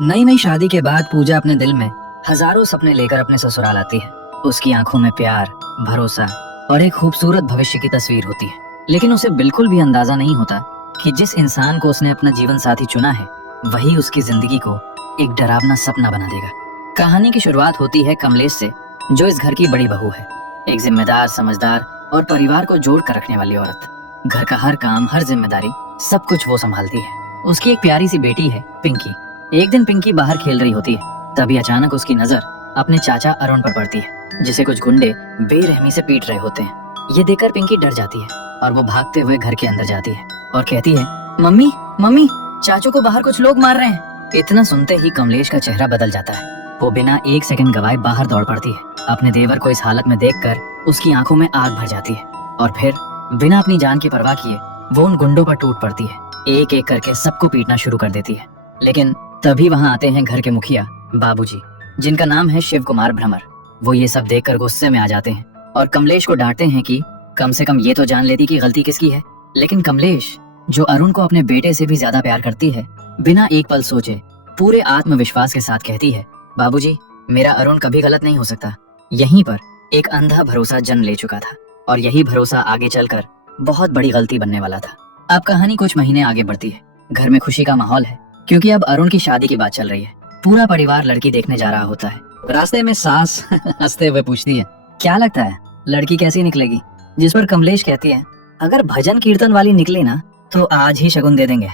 नई नई शादी के बाद पूजा अपने दिल में हजारों सपने लेकर अपने ससुराल आती है। उसकी आंखों में प्यार, भरोसा और एक खूबसूरत भविष्य की तस्वीर होती है। लेकिन उसे बिल्कुल भी अंदाजा नहीं होता कि जिस इंसान को उसने अपना जीवन साथी चुना है, वही उसकी जिंदगी को एक डरावना सपना बना देगा। कहानी की शुरुआत होती है कमलेश से, जो इस घर की बड़ी बहू है। एक जिम्मेदार, समझदार और परिवार को जोड़ कर रखने वाली औरत। घर का हर काम, हर जिम्मेदारी, सब कुछ वो संभालती है। उसकी एक प्यारी सी बेटी है, पिंकी। एक दिन पिंकी बाहर खेल रही होती है, तभी अचानक उसकी नजर अपने चाचा अरुण पर पड़ती है, जिसे कुछ गुंडे बेरहमी से पीट रहे होते हैं। ये देखकर पिंकी डर जाती है और वो भागते हुए घर के अंदर जाती है और कहती है, मम्मी मम्मी, चाचू को बाहर कुछ लोग मार रहे हैं। इतना सुनते ही कमलेश का चेहरा बदल जाता है। वो बिना एक सेकंड गवाए बाहर दौड़ पड़ती है। अपने देवर को इस हालत में देखकर उसकी आंखों में आग भर जाती है और फिर बिना अपनी जान की परवाह किए वो उन गुंडों पर टूट पड़ती है। एक एक करके सबको पीटना शुरू कर देती है। लेकिन तभी वहां आते हैं घर के मुखिया बाबूजी, जिनका नाम है शिव कुमार भ्रमर। वो ये सब देखकर गुस्से में आ जाते हैं और कमलेश को डांटते हैं कि कम से कम ये तो जान लेती कि गलती किसकी है। लेकिन कमलेश, जो अरुण को अपने बेटे से भी ज्यादा प्यार करती है, बिना एक पल सोचे पूरे आत्मविश्वास के साथ कहती है, बाबूजी, मेरा अरुण कभी गलत नहीं हो सकता। यहीं पर एक अंधा भरोसा जन्म ले चुका था और यही भरोसा आगे चलकर बहुत बड़ी गलती बनने वाला था। अब कहानी कुछ महीने आगे बढ़ती है। घर में खुशी का माहौल है, क्योंकि अब अरुण की शादी की बात चल रही है। पूरा परिवार लड़की देखने जा रहा होता है। रास्ते में सास हंसते हुए पूछती है, क्या लगता है लड़की कैसी निकलेगी? जिस पर कमलेश कहती है, अगर भजन कीर्तन वाली निकली ना तो आज ही शगुन दे देंगे।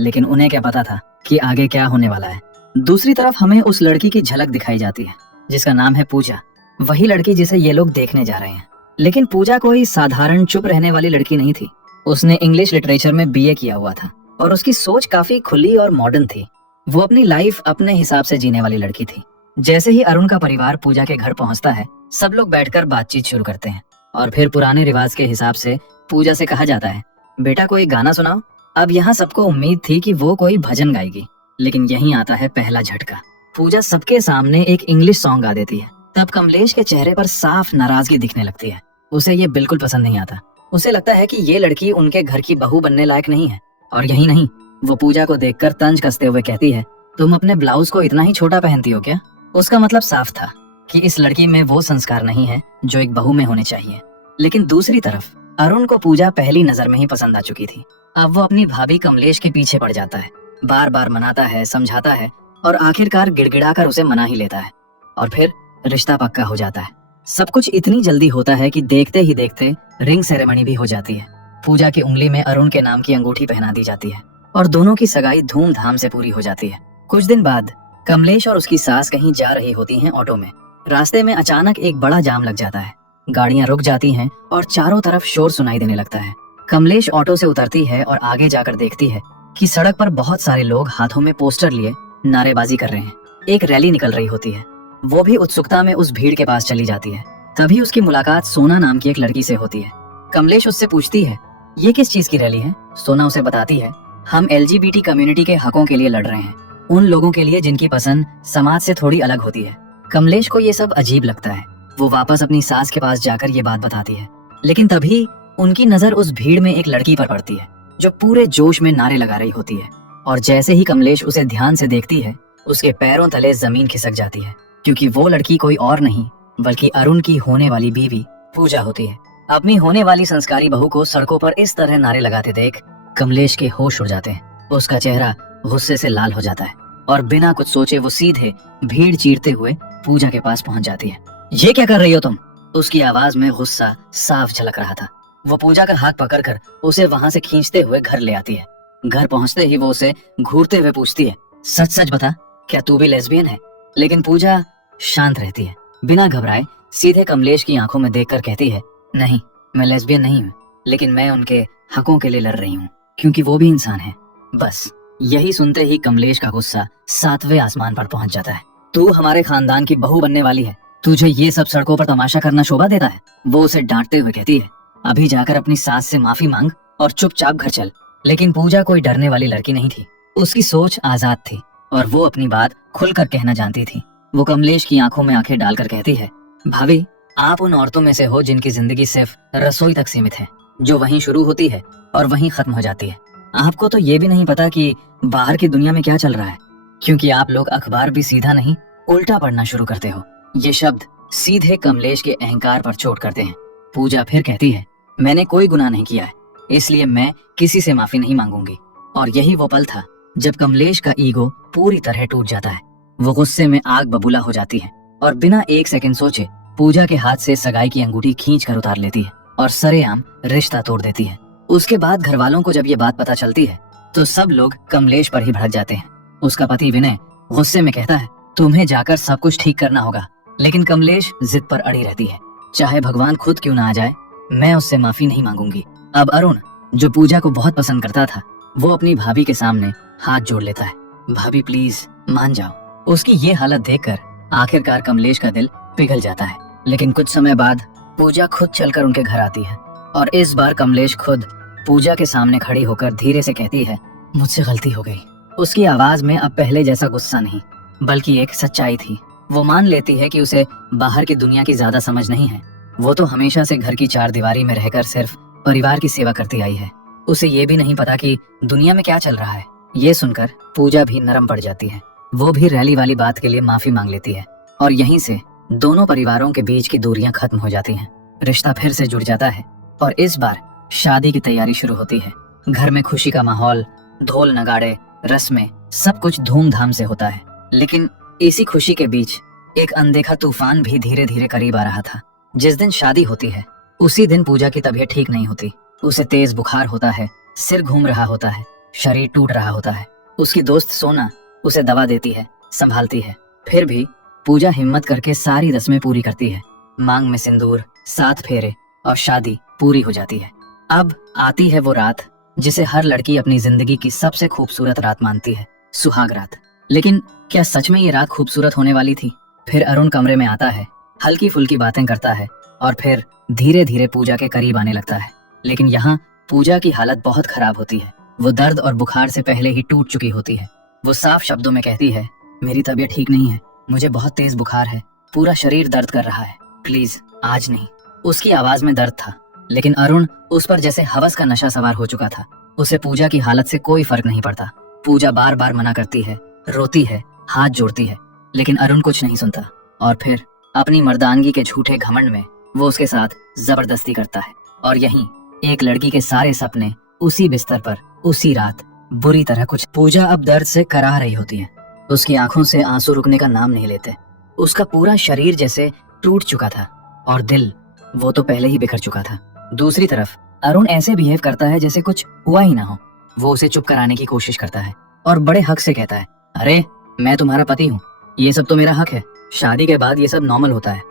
लेकिन उन्हें क्या पता था कि आगे क्या होने वाला है। दूसरी तरफ हमें उस लड़की की झलक दिखाई जाती है, जिसका नाम है पूजा। वही लड़की जिसे ये लोग देखने जा रहे हैं। लेकिन पूजा कोई साधारण चुप रहने वाली लड़की नहीं थी। उसने इंग्लिश लिटरेचर में बीए किया हुआ था और उसकी सोच काफी खुली और मॉडर्न थी। वो अपनी लाइफ अपने हिसाब से जीने वाली लड़की थी। जैसे ही अरुण का परिवार पूजा के घर पहुंचता है, सब लोग बैठकर बातचीत शुरू करते हैं और फिर पुराने रिवाज के हिसाब से पूजा से कहा जाता है, बेटा कोई गाना सुनाओ। अब यहाँ सबको उम्मीद थी कि वो कोई भजन गाएगी, लेकिन यहीं आता है पहला झटका। पूजा सबके सामने एक इंग्लिश सॉन्ग गा देती है। तब कमलेश के चेहरे पर साफ नाराजगी दिखने लगती है। उसे ये बिल्कुल पसंद नहीं आता। उसे लगता है कि ये लड़की उनके घर की बहू बनने लायक नहीं है। और यही नहीं, वो पूजा को देखकर तंज कसते हुए कहती है, तुम अपने ब्लाउज को इतना ही छोटा पहनती हो क्या? उसका मतलब साफ था कि इस लड़की में वो संस्कार नहीं है जो एक बहू में होने चाहिए। लेकिन दूसरी तरफ अरुण को पूजा पहली नजर में ही पसंद आ चुकी थी। अब वो अपनी भाभी कमलेश के पीछे पड़ जाता है। बार बार मनाता है, समझाता है और आखिरकार गिड़गिड़ाकर उसे मना ही लेता है और फिर रिश्ता पक्का हो जाता है। सब कुछ इतनी जल्दी होता है कि देखते ही देखते रिंग सेरेमनी भी हो जाती है। पूजा की उंगली में अरुण के नाम की अंगूठी पहना दी जाती है और दोनों की सगाई धूमधाम से पूरी हो जाती है। कुछ दिन बाद कमलेश और उसकी सास कहीं जा रही होती हैं ऑटो में। रास्ते में अचानक एक बड़ा जाम लग जाता है। गाड़ियां रुक जाती हैं और चारों तरफ शोर सुनाई देने लगता है। कमलेश ऑटो से उतरती है और आगे जाकर देखती है कि सड़क पर बहुत सारे लोग हाथों में पोस्टर लिए नारेबाजी कर रहे हैं। एक रैली निकल रही होती है। वो भी उत्सुकता में उस भीड़ के पास चली जाती है। तभी उसकी मुलाकात सोना नाम की एक लड़की से होती है। कमलेश उससे पूछती है, ये किस चीज की रैली है? सोना उसे बताती है, हम LGBT कम्युनिटी के हकों के लिए लड़ रहे हैं, उन लोगों के लिए जिनकी पसंद समाज से थोड़ी अलग होती है। कमलेश को ये सब अजीब लगता है। वो वापस अपनी सास के पास जाकर ये बात बताती है। लेकिन तभी उनकी नजर उस भीड़ में एक लड़की पर पड़ती है, जो पूरे जोश में नारे लगा रही होती है। और जैसे ही कमलेश उसे ध्यान से देखती है, उसके पैरों तले जमीन खिसक जाती है, क्योंकि वो लड़की कोई और नहीं बल्कि अरुण की होने वाली बीवी पूजा होती है। अपनी होने वाली संस्कारी बहू को सड़कों पर इस तरह नारे लगाते देख कमलेश के होश उड़ जाते हैं। उसका चेहरा गुस्से से लाल हो जाता है और बिना कुछ सोचे वो सीधे भीड़ चीरते हुए पूजा के पास पहुंच जाती है। ये क्या कर रही हो तुम? उसकी आवाज में गुस्सा साफ झलक रहा था। वो पूजा का हाथ पकड़कर उसे वहां से खींचते हुए घर ले आती है। घर पहुंचते ही वो उसे घूरते हुए पूछती है, सच सच बता, क्या तू भी लेस्बियन है? लेकिन पूजा शांत रहती है। बिना घबराए सीधे कमलेश की आंखों में देखकर कहती है, नहीं, मैं लेस्बियन नहीं हूँ, लेकिन मैं उनके हकों के लिए लड़ रही हूँ, क्योंकि वो भी इंसान है। बस यही सुनते ही कमलेश का गुस्सा 7वें आसमान पर पहुंच जाता है। तू हमारे खानदान की बहू बनने वाली है, तुझे ये सब सड़कों पर तमाशा करना शोभा देता है? वो उसे डांटते हुए कहती है, अभी जाकर अपनी सास से माफी मांग और चुपचाप घर चल। लेकिन पूजा कोई डरने वाली लड़की नहीं थी। उसकी सोच आजाद थी और वो अपनी बात खुलकर कहना जानती थी। वो कमलेश की आंखों में आंखें डालकर कहती है, भाभी, आप उन औरतों में से हो जिनकी जिंदगी सिर्फ रसोई तक सीमित है, जो वहीं शुरू होती है और वहीं खत्म हो जाती है। आपको तो ये भी नहीं पता कि बाहर की दुनिया में क्या चल रहा है। क्योंकि आप लोग अखबार भी सीधा नहीं उल्टा पढ़ना शुरू करते हो। ये शब्द सीधे कमलेश के अहंकार पर चोट करते हैं। पूजा फिर कहती है, मैंने कोई गुनाह नहीं किया है, इसलिए मैं किसी से माफी नहीं मांगूंगी। और यही वो पल था जब कमलेश का ईगो पूरी तरह टूट जाता है। वो गुस्से में आग बबूला हो जाती है और बिना एक सेकंड सोचे पूजा के हाथ से सगाई की अंगूठी खींच कर उतार लेती है और सरेआम रिश्ता तोड़ देती है। उसके बाद घर वालों को जब ये बात पता चलती है तो सब लोग कमलेश पर ही भड़क जाते हैं। उसका पति विनय गुस्से में कहता है, तुम्हें जाकर सब कुछ ठीक करना होगा। लेकिन कमलेश जिद पर अड़ी रहती है, चाहे भगवान खुद क्यों ना आ जाए, मैं उससे माफी नहीं मांगूंगी। अब अरुण, जो पूजा को बहुत पसंद करता था, वो अपनी भाभी के सामने हाथ जोड़ लेता है, भाभी प्लीज मान जाओ। उसकी ये हालत देखकर आखिरकार कमलेश का दिल पिघल जाता है। लेकिन कुछ समय बाद पूजा खुद चलकर उनके घर आती है और इस बार कमलेश खुद पूजा के सामने खड़ी होकर धीरे से कहती है, मुझसे गलती हो गई। उसकी आवाज में अब पहले जैसा गुस्सा नहीं, बल्कि एक सच्चाई थी। वो मान लेती है कि उसे बाहर की दुनिया की ज्यादा समझ नहीं है। वो तो हमेशा से घर की चारदीवारी में रहकर सिर्फ परिवार की सेवा करती आई है। उसे ये भी नहीं पता कि दुनिया में क्या चल रहा है। ये सुनकर पूजा भी नरम पड़ जाती है। वो भी रैली वाली बात के लिए माफी मांग लेती है और यहीं से दोनों परिवारों के बीच की दूरियां खत्म हो जाती हैं। रिश्ता फिर से जुड़ जाता है और इस बार शादी की तैयारी शुरू होती है। घर में खुशी का माहौल, ढोल नगाड़े, रस्में, सब कुछ धूमधाम से होता है। लेकिन इसी खुशी के बीच एक अनदेखा तूफान भी धीरे धीरे करीब आ रहा था। जिस दिन शादी होती है उसी दिन पूजा की तबीयत ठीक नहीं होती। उसे तेज बुखार होता है, सिर घूम रहा होता है, शरीर टूट रहा होता है। उसकी दोस्त सोना उसे दवा देती है, संभालती है। फिर भी पूजा हिम्मत करके सारी रस्में पूरी करती है। मांग में सिंदूर, 7 फेरे और शादी पूरी हो जाती है। अब आती है वो रात जिसे हर लड़की अपनी जिंदगी की सबसे खूबसूरत रात मानती है, सुहाग रात। लेकिन क्या सच में ये रात खूबसूरत होने वाली थी? फिर अरुण कमरे में आता है, हल्की फुल्की बातें करता है और फिर धीरे धीरे पूजा के करीब आने लगता है। लेकिन यहाँ पूजा की हालत बहुत खराब होती है। वो दर्द और बुखार से पहले ही टूट चुकी होती है। वो साफ शब्दों में कहती है, मेरी तबीयत ठीक नहीं है, मुझे बहुत तेज बुखार है, पूरा शरीर दर्द कर रहा है, प्लीज आज नहीं। उसकी आवाज में दर्द था, लेकिन अरुण उस पर जैसे हवस का नशा सवार हो चुका था। उसे पूजा की हालत से कोई फर्क नहीं पड़ता। पूजा बार बार मना करती है, रोती है, हाथ जोड़ती है, लेकिन अरुण कुछ नहीं सुनता। और फिर अपनी मर्दानगी के झूठे घमंड में वो उसके साथ जबरदस्ती करता है। और यहीं एक लड़की के सारे सपने उसी बिस्तर पर उसी रात बुरी तरह कुछ। पूजा अब दर्द से कराह रही होती है। उसकी आंखों से आंसू रुकने का नाम नहीं लेते। उसका पूरा शरीर जैसे टूट चुका था और दिल, वो तो पहले ही बिखर चुका था। दूसरी तरफ अरुण ऐसे बिहेव करता है जैसे कुछ हुआ ही ना हो। वो उसे चुप कराने की कोशिश करता है और बड़े हक से कहता है, अरे मैं तुम्हारा पति हूँ, ये सब तो मेरा हक है, शादी के बाद ये सब नॉर्मल होता है।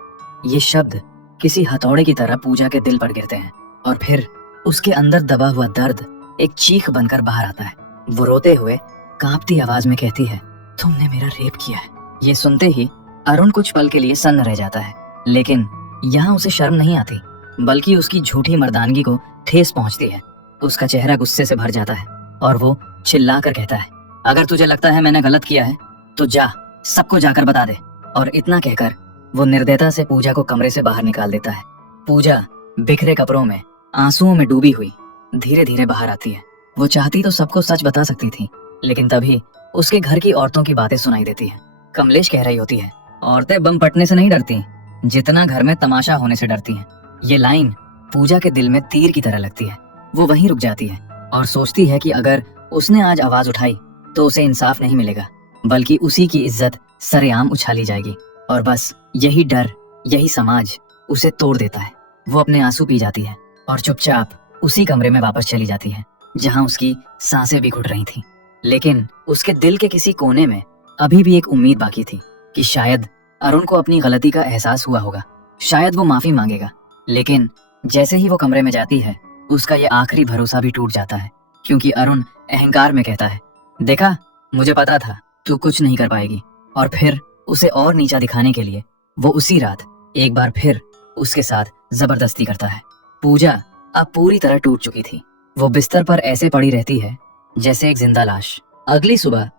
ये शब्द किसी हथौड़े की तरह पूजा के दिल पर गिरते हैं और फिर उसके अंदर दबा हुआ दर्द एक चीख बनकर बाहर आता है। वो रोते हुए कांपती आवाज में कहती है, तुमने मेरा रेप किया है। ये सुनते ही अरुण कुछ पल के लिए सन्न रह जाता है, लेकिन यहाँ उसे शर्म नहीं आती, बल्कि उसकी झूठी मर्दानगी को ठेस पहुंचती है। उसका चेहरा गुस्से से भर जाता है और वो चिल्लाकर कहता है, अगर तुझे लगता है मैंने गलत किया है तो जा, सबको जाकर बता दे। और इतना कहकर वो निर्दयता से पूजा को कमरे से बाहर निकाल देता है। पूजा बिखरे कपड़ों में, आंसुओं में डूबी हुई धीरे धीरे बाहर आती है। वो चाहती तो सबको सच बता सकती थी, लेकिन तभी उसके घर की औरतों की बातें सुनाई देती है। कमलेश कह रही होती है, औरतें बम फटने से नहीं डरती, जितना घर में तमाशा होने से डरती हैं। ये लाइन पूजा के दिल में तीर की तरह लगती है। वो वहीं रुक जाती है और सोचती है कि अगर उसने आज आवाज उठाई तो उसे इंसाफ नहीं मिलेगा, बल्कि उसी की इज्जत सरेआम उछाली जाएगी। और बस यही डर, यही समाज उसे तोड़ देता है। वो अपने आंसू पी जाती है और चुपचाप उसी कमरे में वापस चली जाती है जहां उसकी सांसें भी घुट रही थीं। लेकिन उसके दिल के किसी कोने में अभी भी एक उम्मीद बाकी थी कि शायद अरुण को अपनी गलती का एहसास हुआ होगा, शायद वो माफी मांगेगा। लेकिन जैसे ही वो कमरे में जाती है, उसका ये आखिरी भरोसा भी टूट जाता है, क्योंकि अरुण अहंकार में कहता है, देखा, मुझे पता था तू कुछ नहीं कर पाएगी। और फिर उसे और नीचा दिखाने के लिए वो उसी रात एक बार फिर उसके साथ जबरदस्ती करता है। पूजा अब पूरी तरह टूट चुकी थी। वो बिस्तर पर ऐसे पड़ी रहती है जैसे एक जिंदा लाश। अगली सुबह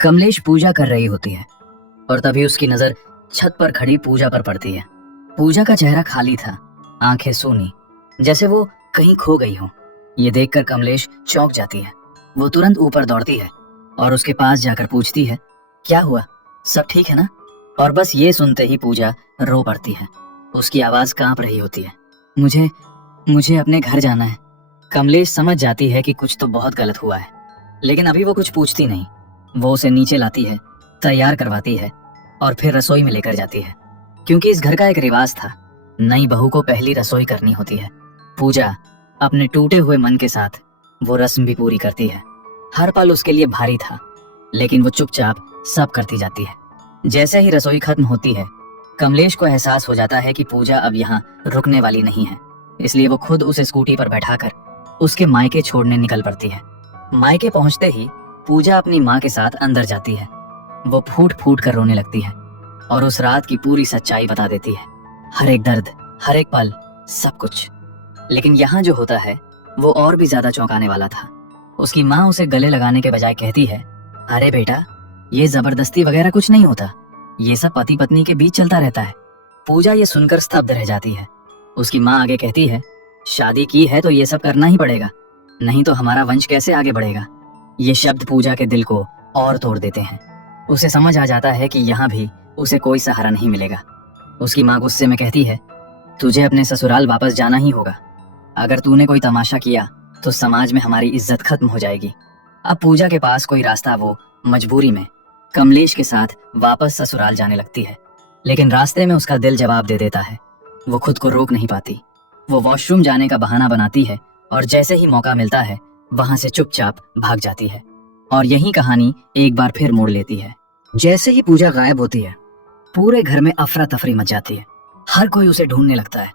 कमलेश पूजा कर रही होती है और तभी उसकी नजर छत पर खड़ी पूजा पर पड़ती है। पूजा का चेहरा खाली था, आंखें सूनी, जैसे वो कहीं खो गई हो। ये देखकर कमलेश चौंक जाती है। वो तुरंत ऊपर दौड़ती है और उसके पास जाकर पूछती है, क्या हुआ, सब ठीक है ना? और बस ये सुनते ही पूजा रो पड़ती है। उसकी आवाज कांप रही होती है। मुझे मुझे अपने घर जाना है। कमलेश समझ जाती है कि कुछ तो बहुत गलत हुआ है, लेकिन अभी वो कुछ पूछती नहीं। वो उसे नीचे लाती है, तैयार करवाती है और फिर रसोई में लेकर जाती है, क्योंकि इस घर का एक रिवाज था, नई बहू को पहली रसोई करनी होती है। पूजा अपने टूटे हुए मन के साथ वो रस्म भी पूरी करती है। हर पल उसके लिए भारी था, लेकिन वो चुपचाप सब करती जाती है। जैसे ही रसोई खत्म होती है, कमलेश को एहसास हो जाता है कि पूजा अब यहाँ रुकने वाली नहीं है, इसलिए वो खुद उसे स्कूटी पर बैठाकर उसके मायके छोड़ने निकल पड़ती है। मायके पहुंचते ही पूजा अपनी माँ के साथ अंदर जाती है। वो फूट फूट कर रोने लगती है और उस रात की पूरी सच्चाई बता देती है, हर एक दर्द, हर एक पल, सब कुछ। लेकिन यहाँ जो होता है वो और भी ज्यादा चौंकाने वाला था। उसकी माँ उसे गले लगाने के बजाय कहती है, अरे बेटा, ये जबरदस्ती वगैरह कुछ नहीं होता, ये सब पति पत्नी के बीच चलता रहता है। पूजा ये सुनकर स्तब्ध रह जाती है। उसकी माँ आगे कहती है, शादी की है तो ये सब करना ही पड़ेगा, नहीं तो हमारा वंश कैसे आगे बढ़ेगा। ये शब्द पूजा के दिल को और तोड़ देते हैं। उसे समझ आ जाता है कि यहाँ भी उसे कोई सहारा नहीं मिलेगा। उसकी माँ गुस्से में कहती है, तुझे अपने ससुराल वापस जाना ही होगा। अगर तूने कोई तमाशा किया तो समाज में हमारी इज्जत खत्म हो जाएगी। अब पूजा के पास कोई रास्ता वो मजबूरी में कमलेश के साथ वापस ससुराल जाने लगती है, लेकिन रास्ते में उसका दिल जवाब दे देता है। वो खुद को रोक नहीं पाती। वो वॉशरूम जाने का बहाना बनाती है और जैसे ही मौका मिलता है वहां से चुपचाप भाग जाती है। और यही कहानी एक बार फिर मोड़ लेती है। जैसे ही पूजा गायब होती है, पूरे घर में अफरा तफरी मच जाती है। हर कोई उसे ढूंढने लगता है,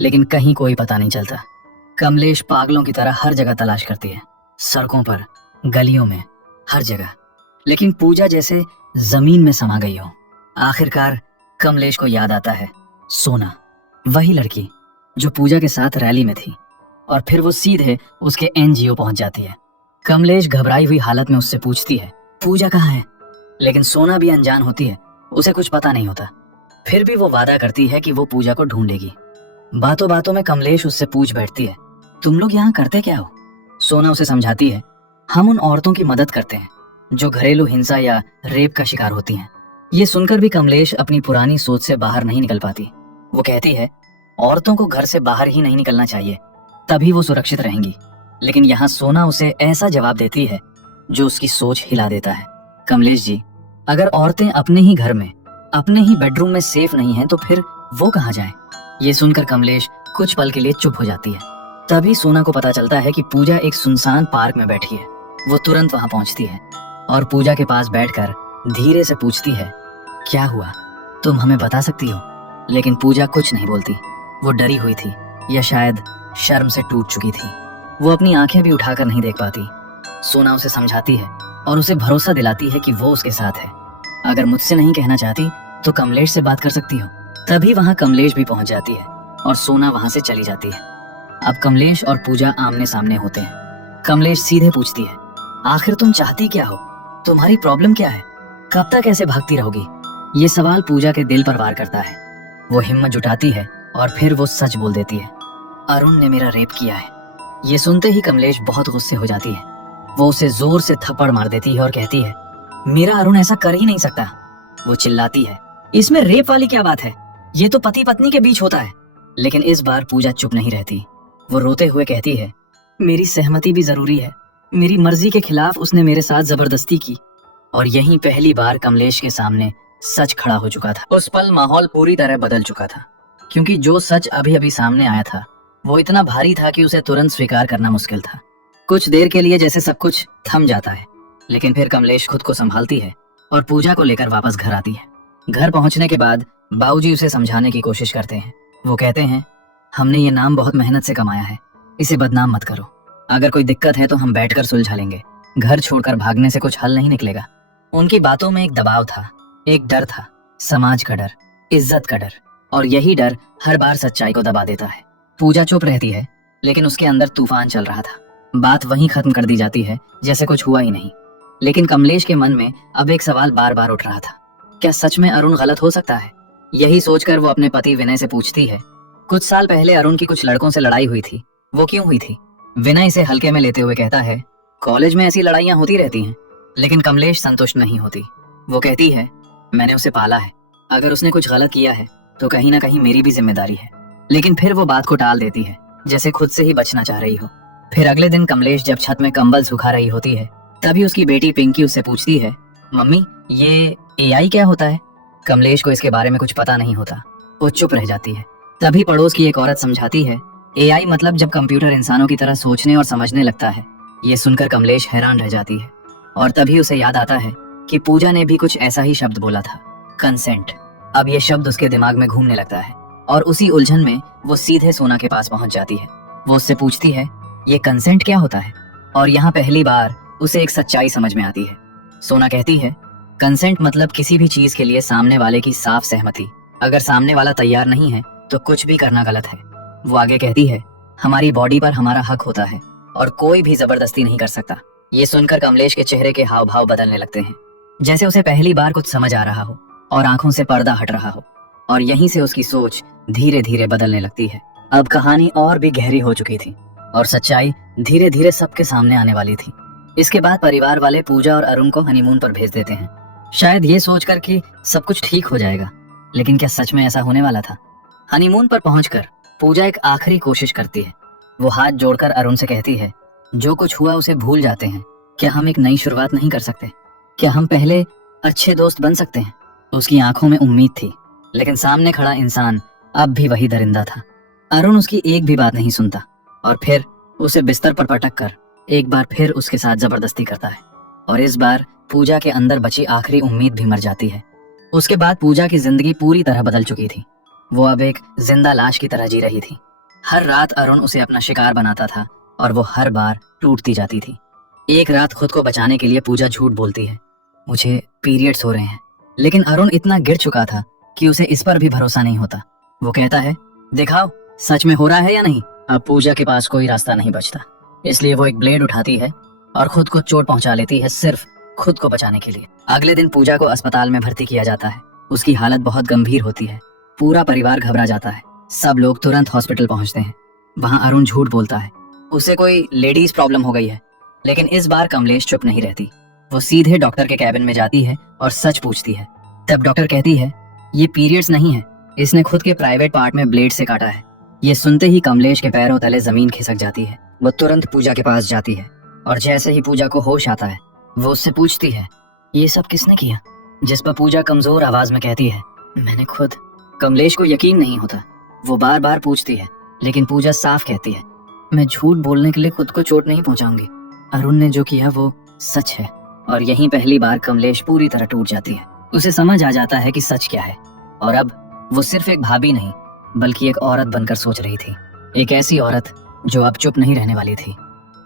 लेकिन कहीं कोई पता नहीं चलता। कमलेश पागलों की तरह हर जगह तलाश करती है, सड़कों पर, गलियों में, हर जगह, लेकिन पूजा जैसे जमीन में समा गई हो। आखिरकार कमलेश को याद आता है सोना, वही लड़की जो पूजा के साथ रैली में थी, और फिर वो सीधे उसके एनजीओ पहुंच जाती है। कमलेश घबराई हुई हालत में उससे पूछती है, पूजा कहाँ है? लेकिन सोना भी अनजान होती है, उसे कुछ पता नहीं होता। फिर भी वो वादा करती है कि वो पूजा को ढूंढेगी। बातों बातों में कमलेश उससे पूछ बैठती है, तुम लोग यहाँ करते क्या हो? सोना उसे समझाती है, हम उन औरतों की मदद करते हैं जो घरेलू हिंसा या रेप का शिकार होती हैं। ये सुनकर भी कमलेश अपनी पुरानी सोच से बाहर नहीं निकल पाती। वो कहती है, औरतों को घर से बाहर ही नहीं निकलना चाहिए, तभी वो सुरक्षित रहेंगी। लेकिन यहाँ सोना उसे ऐसा जवाब देती है जो उसकी सोच हिला देता है। कमलेश जी, अगर औरतें अपने ही घर में, अपने ही बेडरूम में सेफ नहीं हैं, तो फिर वो कहाँ जाएं? ये सुनकर कमलेश कुछ पल के लिए चुप हो जाती है। तभी सोना को पता चलता है कि पूजा एक सुनसान पार्क में बैठी है। वो तुरंत वहां पहुंचती है और पूजा के पास बैठकर धीरे से पूछती है, क्या हुआ, तुम हमें बता सकती हो? लेकिन पूजा कुछ नहीं बोलती। वो डरी हुई थी या शायद शर्म से टूट चुकी थी। वो अपनी आंखें भी उठाकर नहीं देख पाती। सोना उसे समझाती है और उसे भरोसा दिलाती है कि वो उसके साथ है। अगर मुझसे नहीं कहना चाहती तो कमलेश से बात कर सकती हो। तभी वहां कमलेश भी पहुंच जाती है और सोना वहां से चली जाती है। अब कमलेश और पूजा आमने सामने होते हैं। कमलेश सीधे पूछती है, आखिर तुम चाहती क्या हो? तुम्हारी प्रॉब्लम क्या है? कब तक ऐसे भागती रहोगी? ये सवाल पूजा के दिल पर वार करता है। वो हिम्मत जुटाती है और फिर वो सच बोल देती है, अरुण ने मेरा रेप किया है। ये सुनते ही कमलेश बहुत गुस्से हो जाती है। वो उसे जोर से थप्पड़ मार देती है और कहती है, मेरा अरुण ऐसा कर ही नहीं सकता। वो चिल्लाती है, इसमें रेप वाली क्या बात है? ये तो पति पत्नी के बीच होता है। लेकिन इस बार पूजा चुप नहीं रहती। वो रोते हुए कहती है, मेरी सहमति भी जरूरी है। मेरी मर्जी के खिलाफ उसने मेरे साथ जबरदस्ती की। और यहीं पहली बार कमलेश के सामने सच खड़ा हो चुका था। उस पल माहौल पूरी तरह बदल चुका था, क्योंकि जो सच अभी अभी सामने आया था वो इतना भारी था कि उसे तुरंत स्वीकार करना मुश्किल था। कुछ देर के लिए जैसे सब कुछ थम जाता है, लेकिन फिर कमलेश खुद को संभालती है और पूजा को लेकर वापस घर आती है। घर पहुंचने के बाद बाबूजी उसे समझाने की कोशिश करते हैं। वो कहते हैं, हमने ये नाम बहुत मेहनत से कमाया है, इसे बदनाम मत करो। अगर कोई दिक्कत है तो हम बैठकर सुलझा लेंगे। घर छोड़कर भागने से कुछ हल नहीं निकलेगा। उनकी बातों में एक दबाव था, एक डर था, समाज का डर, इज्जत का डर, और यही डर हर बार सच्चाई को दबा देता है। पूजा चुप रहती है, लेकिन उसके अंदर तूफान चल रहा था। बात वहीं खत्म कर दी जाती है जैसे कुछ हुआ ही नहीं। लेकिन कमलेश के मन में अब एक सवाल बार बार उठ रहा था, क्या सच में अरुण गलत हो सकता है? यही सोचकर वो अपने पति विनय से पूछती है, कुछ साल पहले अरुण की कुछ लड़कों से लड़ाई हुई थी, वो क्यों हुई थी? विनय इसे हल्के में लेते हुए कहता है, कॉलेज में ऐसी लड़ाइयां होती रहती हैं। लेकिन कमलेश संतुष्ट नहीं होती। वो कहती है, मैंने उसे पाला है, अगर उसने कुछ गलत किया है तो कहीं ना कहीं मेरी भी जिम्मेदारी है। लेकिन फिर वो बात को टाल देती है, जैसे खुद से ही बचना चाह रही हो। फिर अगले दिन कमलेश जब छत में कंबल सुखा रही होती है, तभी उसकी बेटी पिंकी उससे पूछती है, मम्मी ये एआई क्या होता है? कमलेश को इसके बारे में कुछ पता नहीं होता। वो चुप रह जाती है। तभी पड़ोस की एक औरत समझाती है, एआई मतलब जब कंप्यूटर इंसानों की तरह सोचने और समझने लगता है। ये सुनकर कमलेश हैरान रह जाती है और तभी उसे याद आता है कि पूजा ने भी कुछ ऐसा ही शब्द बोला था, कंसेंट। अब ये शब्द उसके दिमाग में घूमने लगता है और उसी उलझन में वो सीधे सोना के पास पहुंच जाती है। वो उससे पूछती है, ये कंसेंट क्या होता है? और यहाँ पहली बार उसे एक सच्चाई समझ में आती है। सोना कहती है, कंसेंट मतलब किसी भी चीज के लिए सामने वाले की साफ सहमति। अगर सामने वाला तैयार नहीं है तो कुछ भी करना गलत है। वो आगे कहती है, हमारी बॉडी पर हमारा हक होता है और कोई भी जबरदस्ती नहीं कर सकता। ये सुनकर कमलेश के चेहरे के हाव भाव बदलने लगते हैं, जैसे उसे पहली बार कुछ समझ आ रहा हो और आंखों से पर्दा हट रहा हो। और यहीं से उसकी सोच धीरे धीरे बदलने लगती है। अब कहानी और भी गहरी हो चुकी थी और सच्चाई धीरे धीरे सबके सामने आने वाली थी। इसके बाद परिवार वाले पूजा और अरुण को हनीमून पर भेज देते हैं, शायद ये सोचकर कि सब कुछ ठीक हो जाएगा। लेकिन क्या सच में ऐसा होने वाला था? हनीमून पर पहुंचकर पूजा एक आखिरी कोशिश करती है। वो हाथ जोड़कर अरुण से कहती है, जो कुछ हुआ उसे भूल जाते हैं। क्या हम एक नई शुरुआत नहीं कर सकते? क्या हम पहले अच्छे दोस्त बन सकते हैं? उसकी आंखों में उम्मीद थी, लेकिन सामने खड़ा इंसान अब भी वही दरिंदा था। अरुण उसकी एक भी बात नहीं सुनता और फिर उसे बिस्तर पर पटक कर एक बार फिर उसके साथ जबरदस्ती करता है। और इस बार पूजा के अंदर बची आखिरी उम्मीद भी मर जाती है। उसके बाद पूजा की जिंदगी पूरी तरह बदल चुकी थी। वो अब एक जिंदा लाश की तरह जी रही थी। हर रात अरुण उसे अपना शिकार बनाता था और वो हर बार टूटती जाती थी। एक रात खुद को बचाने के लिए पूजा झूठ बोलती है, मुझे पीरियड्स हो रहे हैं। लेकिन अरुण इतना गिर चुका था कि उसे इस पर भी भरोसा नहीं होता। वो कहता है, दिखाओ सच में हो रहा है या नहीं। अब पूजा के पास कोई रास्ता नहीं बचता, इसलिए वो एक ब्लेड उठाती है और खुद को चोट पहुंचा लेती है, सिर्फ खुद को बचाने के लिए। अगले दिन पूजा को अस्पताल में भर्ती किया जाता है। उसकी हालत बहुत गंभीर होती है। पूरा परिवार घबरा जाता है। सब लोग तुरंत हॉस्पिटल पहुंचते हैं। वहां अरुण झूठ बोलता है, उसे कोई लेडीज प्रॉब्लम हो गई है। लेकिन इस बार कमलेश चुप नहीं रहती। वो सीधे डॉक्टर के कैबिन में जाती है और सच पूछती है। तब डॉक्टर कहती है, ये पीरियड्स नहीं है, इसने खुद के प्राइवेट पार्ट में ब्लेड से काटा है। ये सुनते ही कमलेश के पैरों तले जमीन खिसक जाती है। वो तुरंत पूजा के पास जाती है और जैसे ही पूजा को होश आता है, वो उससे पूछती है, ये सब किसने किया? जिस पर पूजा कमजोर आवाज में कहती है, मैंने खुद। कमलेश को यकीन नहीं होता। वो बार बार पूछती है, लेकिन पूजा साफ कहती है, मैं झूठ बोलने के लिए खुद को चोट नहीं पहुंचाऊंगी। अरुण ने जो किया वो सच है। और यहीं पहली बार कमलेश पूरी तरह टूट जाती है। उसे समझ आ जाता है कि सच क्या है और अब वो सिर्फ एक भाभी नहीं बल्कि एक औरत बनकर सोच रही थी। एक ऐसी औरत जो अब चुप नहीं रहने वाली थी।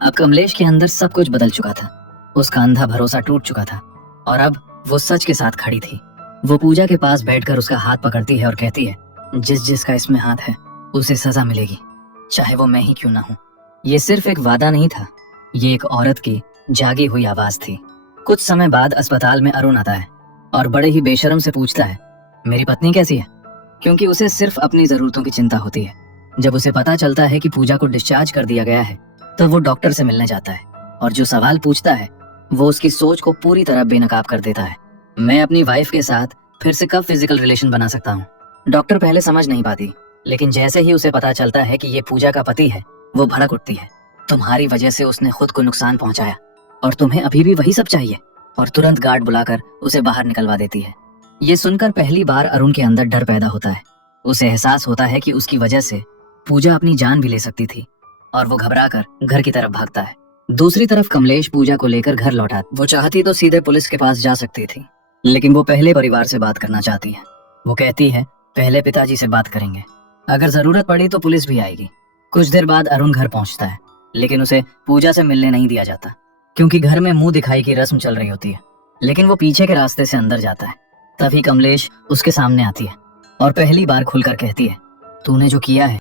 अब कमलेश के अंदर सब कुछ बदल चुका था। उसका अंधा भरोसा टूट चुका था और अब वो सच के साथ खड़ी थी। वो पूजा के पास बैठकर उसका हाथ पकड़ती है और कहती है, जिस जिसका इसमें हाथ है उसे सजा मिलेगी, चाहे वो मैं ही क्यों ना हूँ। ये सिर्फ एक वादा नहीं था, ये एक औरत की जागी हुई आवाज थी। कुछ समय बाद अस्पताल में अरुण आता है और बड़े ही बेशर्म से पूछता है, मेरी पत्नी कैसी है? क्योंकि उसे सिर्फ अपनी जरूरतों की चिंता होती है। जब उसे पता चलता है कि पूजा को डिस्चार्ज कर दिया गया है तो वो डॉक्टर से मिलने जाता है और जो सवाल पूछता है वो उसकी सोच को पूरी तरह बेनकाब कर देता है। मैं अपनी वाइफ के साथ फिर से कब फिजिकल रिलेशन बना सकता हूँ? डॉक्टर पहले समझ नहीं पाती, लेकिन जैसे ही उसे पता चलता है कि ये पूजा का पति है, वो भड़क उठती है। तुम्हारी वजह से उसने खुद को नुकसान पहुंचाया और तुम्हें अभी भी वही सब चाहिए, और तुरंत गार्ड बुलाकर उसे बाहर निकलवा देती है। ये सुनकर पहली बार अरुण के अंदर डर पैदा होता है। उसे एहसास होता है कि उसकी वजह से पूजा अपनी जान भी ले सकती थी और वो घबराकर घर की तरफ भागता है। दूसरी तरफ कमलेश पूजा को लेकर घर लौटा। वो चाहती तो सीधे पुलिस के पास जा सकती थी, लेकिन वो पहले परिवार से बात करना चाहती है। वो कहती है, पहले पिताजी से बात करेंगे, अगर जरूरत पड़ी तो पुलिस भी आएगी। कुछ देर बाद अरुण घर पहुंचता है, लेकिन उसे पूजा से मिलने नहीं दिया जाता क्योंकि घर में मुंह दिखाई की रस्म चल रही होती है। लेकिन वो पीछे के रास्ते से अंदर जाता है। तभी कमलेश उसके सामने आती है और पहली बार खुलकर कहती है, तूने जो किया है